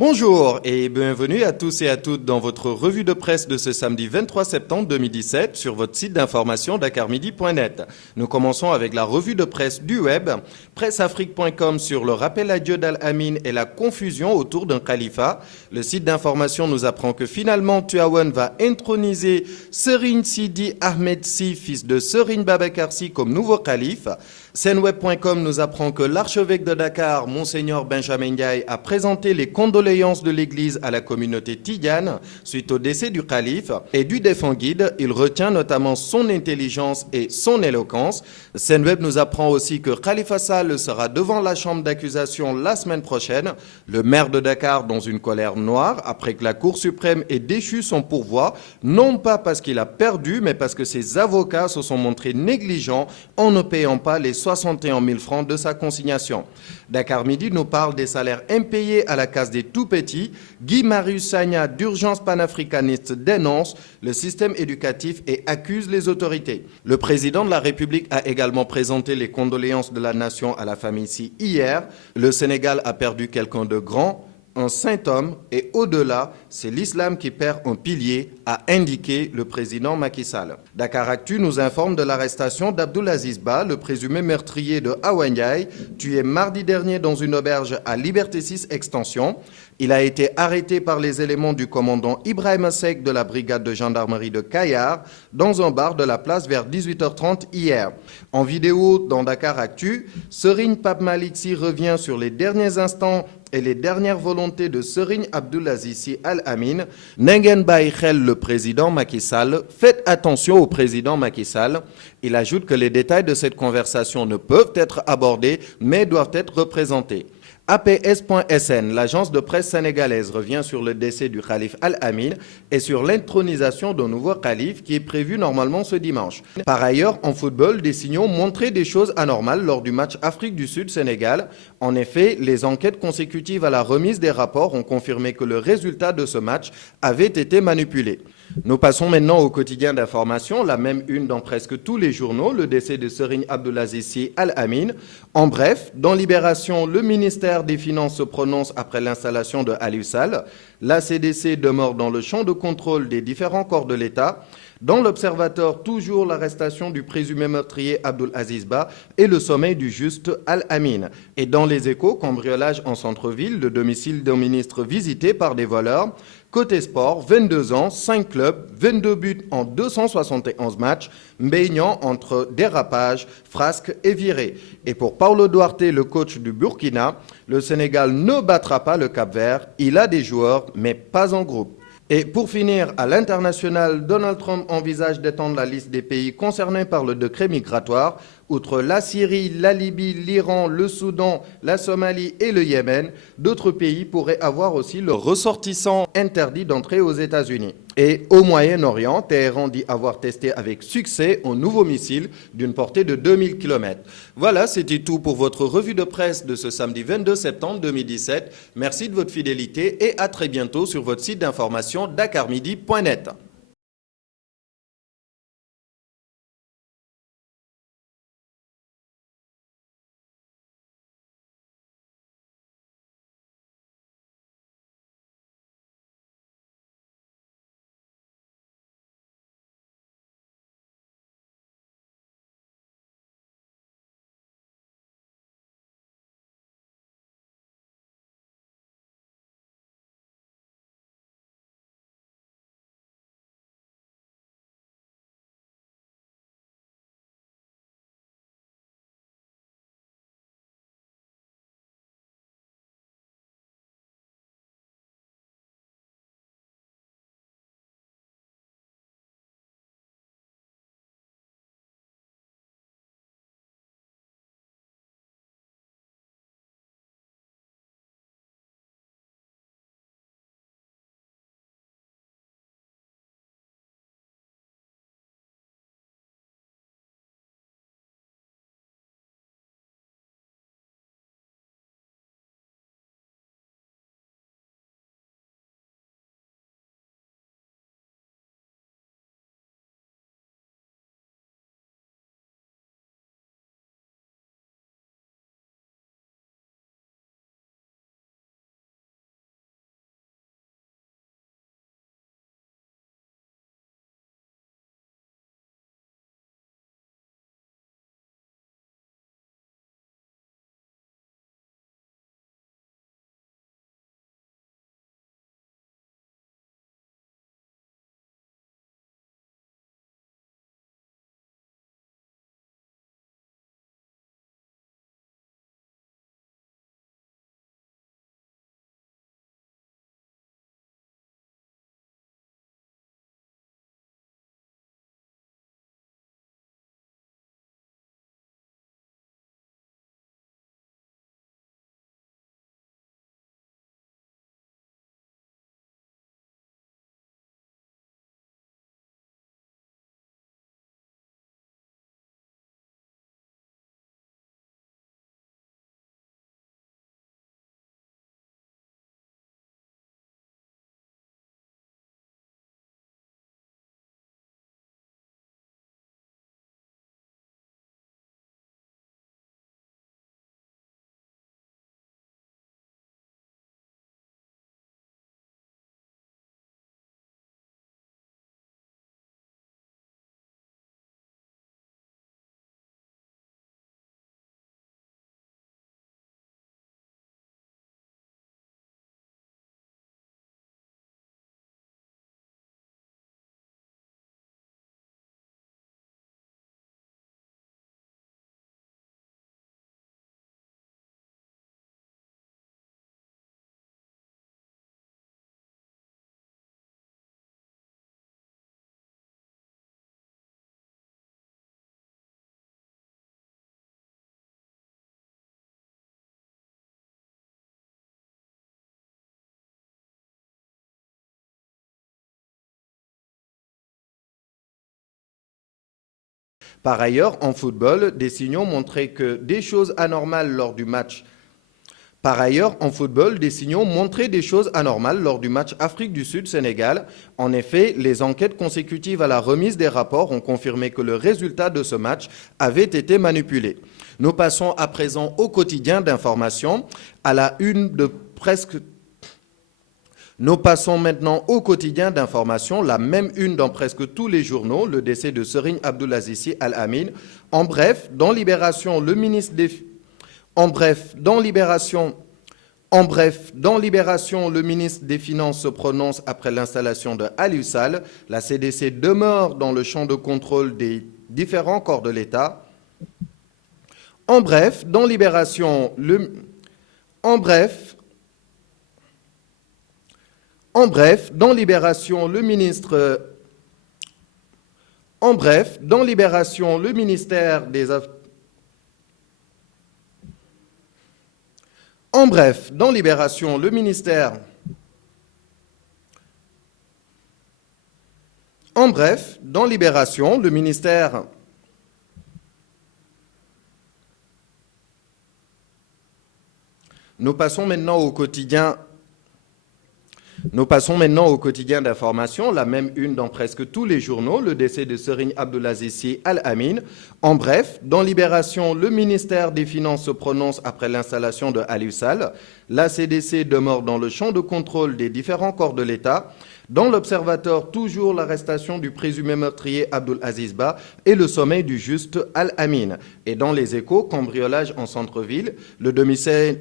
Bonjour et bienvenue à tous et à toutes dans votre revue de presse de ce samedi 23 septembre 2017 sur votre site d'information dakarmidi.net. Nous commençons avec la revue de presse du web, presseafrique.com sur le rappel à Dieu d'Al-Amin et la confusion autour d'un califat. Le site d'information nous apprend que finalement Tivaouane va introniser Serigne Sidi Ahmed Sy, fils de Serigne Babacar Sy, comme nouveau calife. Senweb.com nous apprend que l'archevêque de Dakar, Monseigneur Benjamin Ndiaye, a présenté les condoléances de l'Église à la communauté tidjane suite au décès du calife et du défunt guide. Il retient notamment son intelligence et son éloquence. Senweb nous apprend aussi que Khalifa Sall sera devant la chambre d'accusation la semaine prochaine. Le maire de Dakar dans une colère noire après que la Cour suprême ait déchu son pourvoi, non pas parce qu'il a perdu, mais parce que ses avocats se sont montrés négligents en ne payant pas les 61 000 francs de sa consignation. Dakar Midi nous parle des salaires impayés à la case des tout-petits. Guy Marius Sagna d'Urgence panafricaniste dénonce le système éducatif et accuse les autorités. Le président de la République a également présenté les condoléances de la nation à la famille Sy hier. Le Sénégal a perdu quelqu'un de grand, un saint homme, et au-delà, c'est l'islam qui perd un pilier, a indiqué le président Macky Sall. Dakaractu nous informe de l'arrestation d'Abdoulaziz Ba, le présumé meurtrier de Awa Ndiaye, tué mardi dernier dans une auberge à Liberté 6 Extension. Il a été arrêté par les éléments du commandant Ibrahima Seck de la brigade de gendarmerie de Kayar dans un bar de la place vers 18h30 hier. En vidéo dans Dakaractu, Serigne Pape Malick Sy revient sur les derniers instants et les dernières volontés de Serigne Abdoulaziz Sy Al Amin. Nengen Baye Khel, le président Macky Sall. Faites attention au président Macky Sall. Il ajoute que les détails de cette conversation ne peuvent être abordés, mais doivent être représentés. APS.SN, l'agence de presse sénégalaise, revient sur le décès du calife Al-Amin et sur l'intronisation d'un nouveau calife qui est prévu normalement ce dimanche. Par ailleurs, en football, des signaux montraient des choses anormales lors du match Afrique du Sud-Sénégal. En effet, les enquêtes consécutives à la remise des rapports ont confirmé que le résultat de ce match avait été manipulé. Nous passons maintenant au quotidien d'information, la même une dans presque tous les journaux, le décès de Serigne Abdoulaziz Sy Al Amin. En bref, dans Libération, le ministère des Finances se prononce après l'installation de Aliou Sall. La CDC demeure dans le champ de contrôle des différents corps de l'État. Dans l'Observateur, toujours l'arrestation du présumé meurtrier Abdoulaziz Ba et le sommeil du juste Al-Amin. Et dans Les Échos, cambriolage en centre-ville, le domicile d'un ministre visité par des voleurs. Côté sport, 22 ans, 5 clubs, 22 buts en 271 matchs, baignant entre dérapage, frasques et virées. Et pour Paulo Duarte, le coach du Burkina, le Sénégal ne battra pas le Cap-Vert. Il a des joueurs, mais pas en groupe. Et pour finir, à l'international, Donald Trump envisage d'étendre la liste des pays concernés par le décret migratoire. Outre la Syrie, la Libye, l'Iran, le Soudan, la Somalie et le Yémen, d'autres pays pourraient avoir aussi leurs ressortissants interdits d'entrer aux États-Unis. Et au Moyen-Orient, Téhéran dit avoir testé avec succès un nouveau missile d'une portée de 2000 km. Voilà, c'était tout pour votre revue de presse de ce samedi 22 septembre 2017. Merci de votre fidélité et à très bientôt sur votre site d'information dakarmidi.net. Par ailleurs, en football, des signaux montraient que des choses anormales lors du match. Par ailleurs, en football, des signaux montraient des choses anormales lors du match Afrique du Sud-Sénégal. En effet, les enquêtes consécutives à la remise des rapports ont confirmé que le résultat de ce match avait été manipulé. Nous passons à présent au quotidien d'information, à la une de presque... Nous passons maintenant au quotidien d'information, la même une dans presque tous les journaux, le décès de Serigne Abdoulaziz Al Amin. En bref, dans Libération, le ministre des... dans Libération, le ministre des Finances se prononce après l'installation de Aliou Sall. La CDC demeure dans le champ de contrôle des différents corps de l'État. En bref, dans Libération, le ministère des Affaires... En bref, dans Libération, le ministère... En bref, dans Libération, le ministère... Nous passons maintenant au quotidien d'information, la même une dans presque tous les journaux, le décès de Serigne Abdoulaziz Al Amin. En bref, dans Libération, le ministère des Finances se prononce après l'installation de Aliou Sall. La CDC demeure dans le champ de contrôle des différents corps de l'État. Dans l'Observateur, toujours l'arrestation du présumé meurtrier Abdoul Aziz Ba et le sommeil du juste Al Amin. Et dans Les Échos, cambriolage en centre-ville, le domicile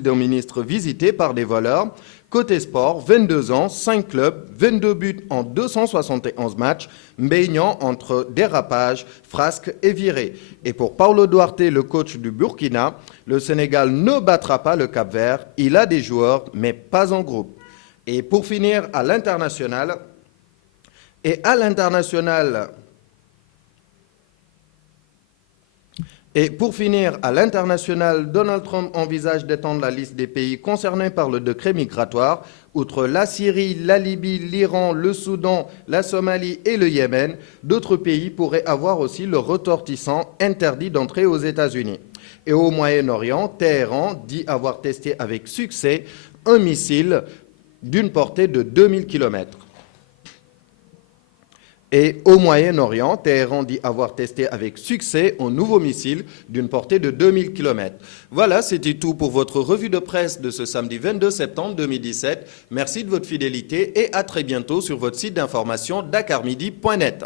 d'un ministre visité par des voleurs. Côté sport, 22 ans, 5 clubs, 22 buts en 271 matchs, baignant entre dérapage, frasques et virées. Et pour Paulo Duarte, le coach du Burkina, le Sénégal ne battra pas le Cap-Vert. Il a des joueurs, mais pas en groupe. Et pour finir, à l'international, Donald Trump envisage d'étendre la liste des pays concernés par le décret migratoire. Outre la Syrie, la Libye, l'Iran, le Soudan, la Somalie et le Yémen, d'autres pays pourraient avoir aussi leurs ressortissants interdits d'entrer aux États-Unis. Et au Moyen-Orient, Téhéran dit avoir testé avec succès un missile d'une portée de 2000 km. Et au Moyen-Orient, Téhéran dit avoir testé avec succès un nouveau missile d'une portée de 2000 km. Voilà, c'était tout pour votre revue de presse de ce samedi 22 septembre 2017. Merci de votre fidélité et à très bientôt sur votre site d'information dakarmidi.net.